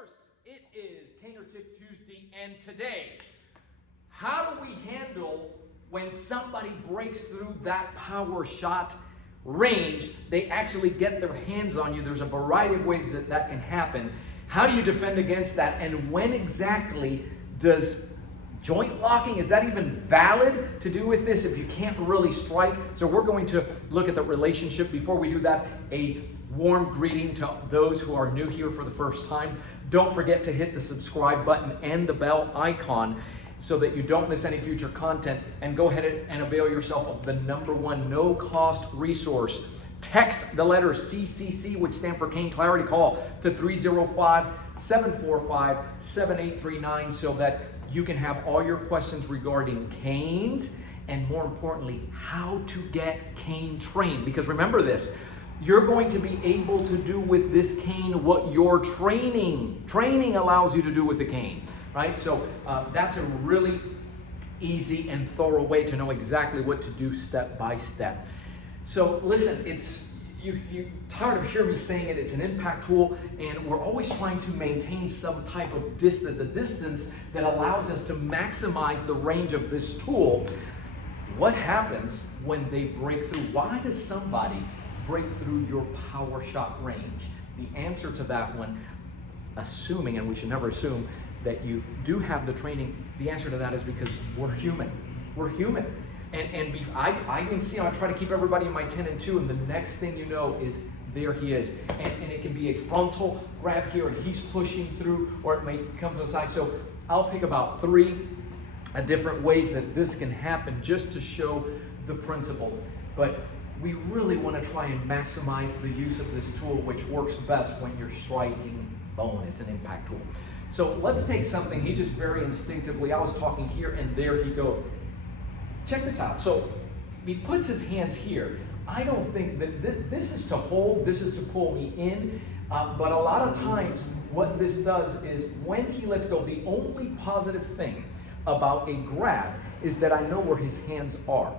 course, it is Tainer Tip Tuesday, and today, how do we handle when somebody breaks through that power shot range? They actually get their hands on you. There's a variety of ways that can happen. How do you defend against that? And when exactly does joint locking, is that even valid to do with this if you can't really strike? So we're going to look at the relationship. Before we do that, a warm greeting to those who are new here for the first time. Don't forget to hit the subscribe button and the bell icon so that you don't miss any future content, and go ahead and avail yourself of the #1 no-cost resource. Text the letter CCC, which stand for Cane Clarity, call to 305-745-7839 so that you can have all your questions regarding canes, and more importantly, how to get cane trained. Because remember this, you're going to be able to do with this cane what your training allows you to do with the cane, right? So that's a really easy and thorough way to know exactly what to do step by step. So listen, you're tired of hearing me saying it, it's an impact tool, and we're always trying to maintain some type of distance, a distance that allows us to maximize the range of this tool. What happens when they break through? Why does somebody break through your power shot range? The answer to that one, assuming, and we should never assume, that you do have the training, the answer to that is because we're human. We're human. I can see, I try to keep everybody in my 10 and 2, and the next thing you know is there he is. And it can be a frontal grab here, and he's pushing through, or it may come to the side. So I'll pick about 3 different ways that this can happen just to show the principles. But we really want to try and maximize the use of this tool, which works best when you're striking bone. It's an impact tool. So let's take something, he just very instinctively, I was talking here and there he goes. Check this out. So he puts his hands here. I don't think that this is to hold, this is to pull me in, but a lot of times what this does is when he lets go, the only positive thing about a grab is that I know where his hands are,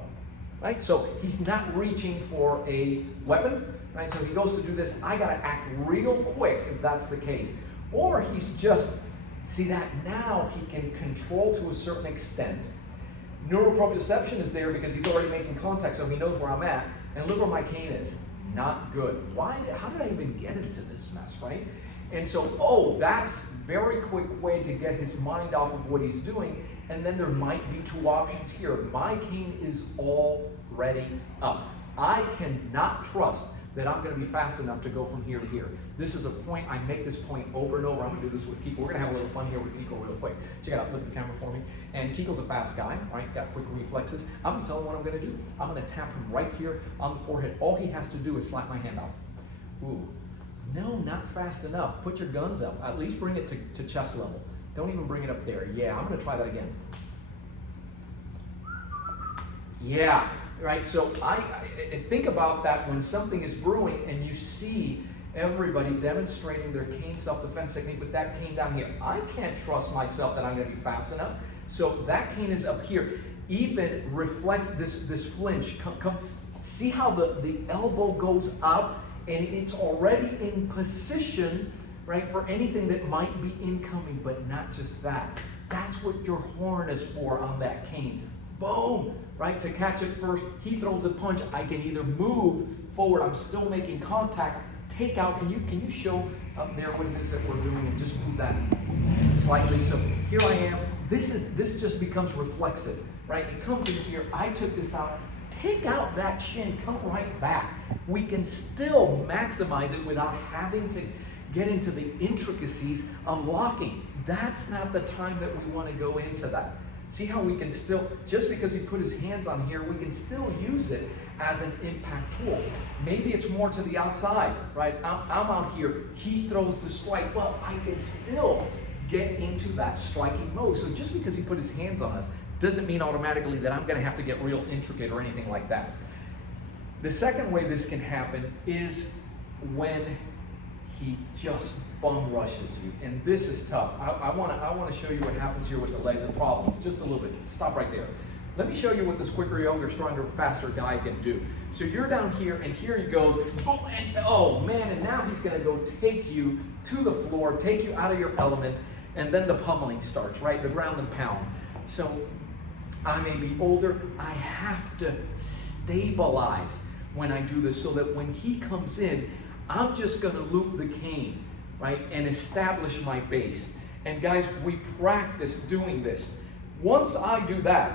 right? So he's not reaching for a weapon, right? So he goes to do this, I gotta act real quick if that's the case. Or he's just, see that now he can control to a certain extent. Neuroproprioception is there because he's already making contact, so he knows where I'm at. And look where my cane is. Not good. How did I even get into this mess, right? And so, that's a very quick way to get his mind off of what he's doing. And then there might be 2 options here. My cane is already up. I cannot trust that I'm going to be fast enough to go from here to here. This is a point, I make this point over and over. I'm going to do this with Kiko. We're going to have a little fun here with Kiko real quick. Check it out, look at the camera for me. And Kiko's a fast guy, right? Got quick reflexes. I'm going to tell him what I'm going to do. I'm going to tap him right here on the forehead. All he has to do is slap my hand out. Ooh, no, not fast enough. Put your guns up. At least bring it to chest level. Don't even bring it up there. Yeah, I'm going to try that again. Yeah. Right, so I think about that when something is brewing and you see everybody demonstrating their cane self-defense technique with that cane down here. I can't trust myself that I'm going to be fast enough. So that cane is up here. Even reflects this flinch. Come, see how the elbow goes up and it's already in position, right, for anything that might be incoming, but not just that. That's what your horn is for on that cane. Boom, right, to catch it first. He throws a punch, I can either move forward, I'm still making contact, take out. Can you show up there what it is that we're doing, and just move that slightly? So here I am. This just becomes reflexive, right? It comes in here, I took this out, take out that shin, come right back. We can still maximize it without having to get into the intricacies of locking. That's not the time that we want to go into that. See how we can still, just because he put his hands on here, we can still use it as an impact tool. Maybe it's more to the outside, right? I'm out here, he throws the strike. Well, I can still get into that striking mode. So just because he put his hands on us doesn't mean automatically that I'm gonna have to get real intricate or anything like that. The second way this can happen is when he just bum rushes you, and this is tough. I want to show you what happens here with the leg, the problems, just a little bit. Stop right there. Let me show you what this quicker, younger, stronger, faster guy can do. So you're down here, and here he goes, oh, and oh man, and now he's gonna go take you to the floor, take you out of your element, and then the pummeling starts, right? The ground and pound. So I may be older, I have to stabilize when I do this so that when he comes in, I'm just gonna loop the cane, right? And establish my base. And guys, we practice doing this. Once I do that,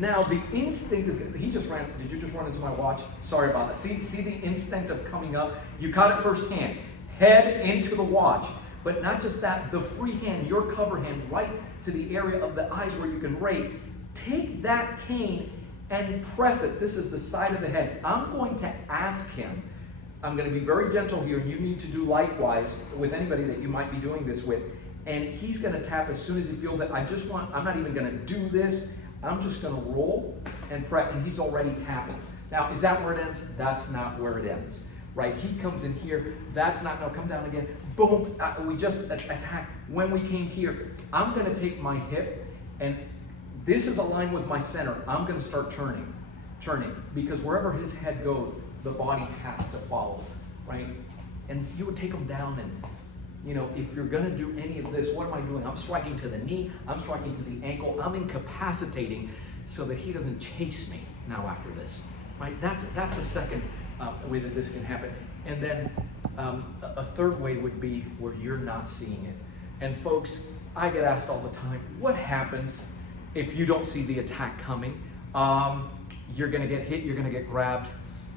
now the instinct is, he just ran, did you just run into my watch? Sorry about that. See the instinct of coming up? You caught it firsthand. Head into the watch. But not just that, the free hand, your cover hand, right to the area of the eyes where you can rate. Take that cane and press it. This is the side of the head. I'm going to ask him, I'm going to be very gentle here. You need to do likewise with anybody that you might be doing this with. And he's going to tap as soon as he feels it. I'm not even going to do this. I'm just going to roll and press, and he's already tapping. Now, is that where it ends? That's not where it ends, right? He comes in here. That's not, no, come down again. Boom, we just attack. When we came here, I'm going to take my hip, and this is aligned with my center. I'm going to start turning, because wherever his head goes, the body has to follow, right? And you would take him down, and you know, if you're gonna do any of this, what am I doing? I'm striking to the knee, I'm striking to the ankle, I'm incapacitating so that he doesn't chase me now after this, right? That's a second way that this can happen. And then a third way would be where you're not seeing it. And folks, I get asked all the time, what happens if you don't see the attack coming? You're gonna get hit, you're gonna get grabbed.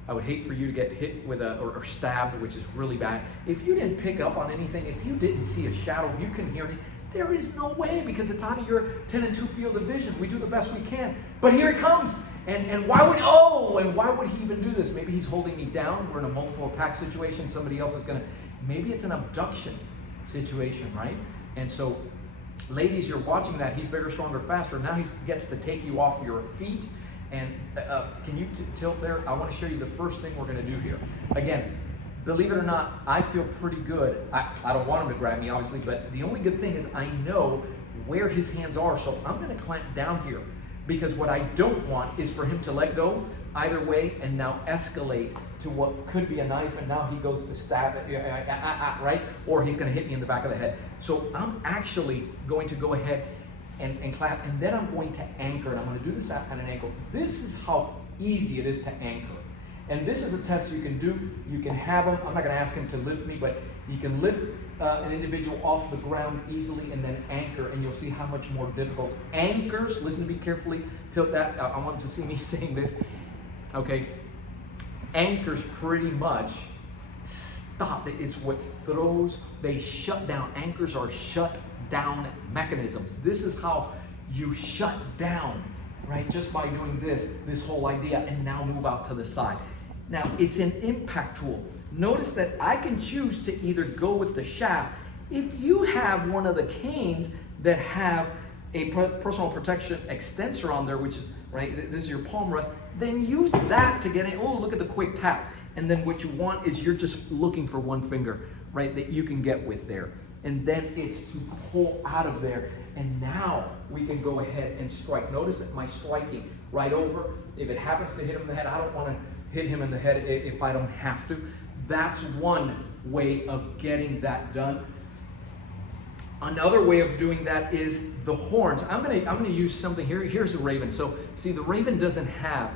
I would hate for you to get hit with or stabbed, which is really bad. If you didn't pick up on anything, if you didn't see a shadow, if you couldn't hear me, there is no way, because it's out of your 10 and 2 field of vision. We do the best we can. But here it comes. And why would he even do this? Maybe he's holding me down. We're in a multiple attack situation. Somebody else is maybe it's an abduction situation, right? And so, ladies, you're watching that. He's bigger, stronger, faster. Now he gets to take you off your feet. And can you tilt there? I want to show you the first thing we're going to do here. Again, believe it or not, I feel pretty good. I don't want him to grab me, obviously, but the only good thing is I know where his hands are, so I'm going to clamp down here, because what I don't want is for him to let go either way and now escalate to what could be a knife, and now he goes to stab it, right? Or he's going to hit me in the back of the head. So I'm actually going to go ahead and clap, and then I'm going to anchor, and I'm going to do this at an ankle. This is how easy it is to anchor. And this is a test you can do. You can have him, I'm not going to ask him to lift me, but you can lift an individual off the ground easily and then anchor, and you'll see how much more difficult. Anchors, listen to me carefully, tilt that, I want them to see me saying this. Okay, anchors pretty much stop. It's what throws, they shut down. Anchors are shut down mechanisms. This is how you shut down, right? Just by doing this whole idea, and now move out to the side. Now, it's an impact tool. Notice that I can choose to either go with the shaft. If you have one of the canes that have a personal protection extensor on there, which is, right, this is your palm rest, then use that to get in. Oh, look at the quick tap. And then what you want is you're just looking for one finger, right, that you can get with there. And then it's to pull out of there. And now we can go ahead and strike. Notice that my striking right over. If it happens to hit him in the head, I don't want to hit him in the head if I don't have to. That's one way of getting that done. Another way of doing that is the horns. I'm gonna use something here. Here's a raven. So see, the raven doesn't have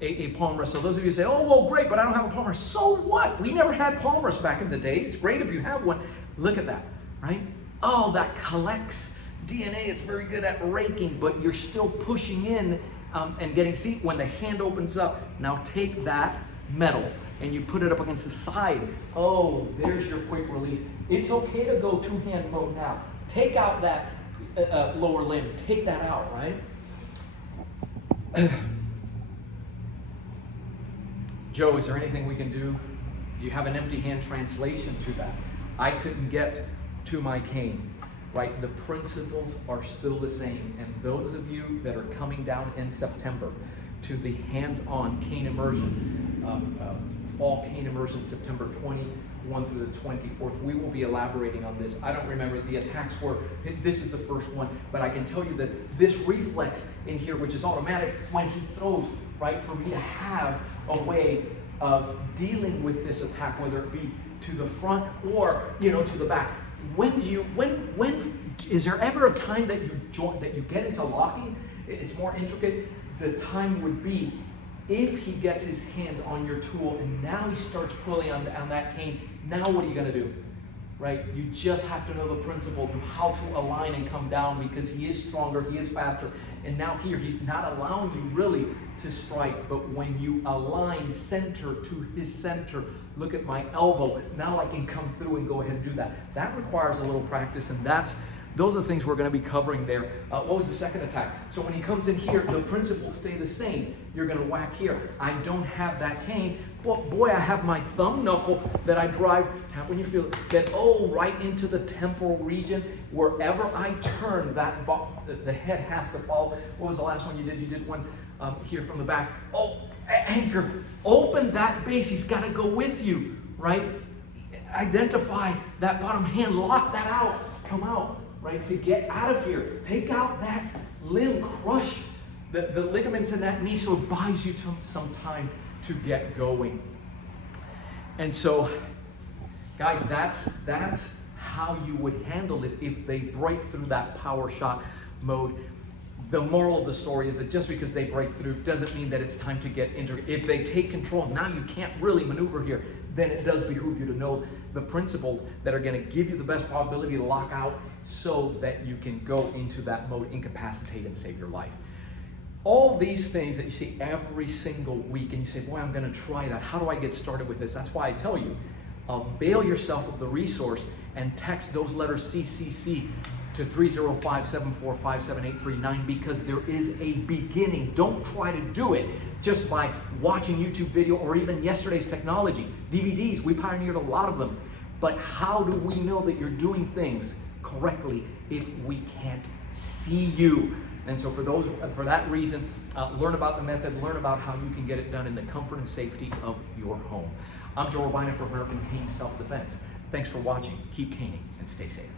a palm rest. So those of you say, oh, well, great, but I don't have a palm rest. So what? We never had palm rest back in the day. It's great if you have one. Look at that, right? Oh, that collects DNA. It's very good at raking, but you're still pushing in and getting, see, when the hand opens up, now take that metal and you put it up against the side. Oh, there's your quick release. It's okay to go two-hand mode now. Take out that lower limb. Take that out, right? Joe, is there anything we can do? You have an empty hand translation to that. I couldn't get to my cane, right? The principles are still the same. And those of you that are coming down in September to the hands-on cane immersion fall cane immersion, September 21 through the 24th. We will be elaborating on this. I don't remember the attacks were, this is the first one, but I can tell you that this reflex in here, which is automatic, when he throws, right, for me to have a way of dealing with this attack, whether it be to the front or, you know, to the back. When is there ever a time that you get into locking? It's more intricate. The time would be if he gets his hands on your tool and now he starts pulling on that cane. Now what are you going to do? Right? You just have to know the principles of how to align and come down, because he is stronger, he is faster. And now here, he's not allowing you really to strike, but when you align center to his center, look at my elbow, now I can come through and go ahead and do that. That requires a little practice, and those are the things we're going to be covering there. What was the second attack? So when he comes in here, the principles stay the same. You're going to whack here. I don't have that cane. But boy, I have my thumb knuckle that I drive, tap when you feel it, then right into the temporal region. Wherever I turn, the head has to follow. What was the last one you did? You did one here from the back. Oh, anchor. Open that base. He's got to go with you, right? Identify that bottom hand. Lock that out. Come out. Right, to get out of here. Take out that limb, crush the ligaments in that knee so it buys you some time to get going. And so, guys, that's how you would handle it if they break through that power shot mode. The moral of the story is that just because they break through doesn't mean that it's time to get into it. If they take control, now you can't really maneuver here, then it does behoove you to know the principles that are going to give you the best probability to lock out so that you can go into that mode, incapacitate, and save your life. All these things that you see every single week, and you say, boy, I'm going to try that. How do I get started with this? That's why I tell you, avail yourself of the resource and text those letters CCC to 305-745-7839, because there is a beginning. Don't try to do it just by watching YouTube video or even yesterday's technology. DVDs, we pioneered a lot of them. But how do we know that you're doing things correctly if we can't see you? And so for that reason, learn about the method, learn about how you can get it done in the comfort and safety of your home. I'm Joe Robaina for American Cane Self-Defense. Thanks for watching. Keep caning and stay safe.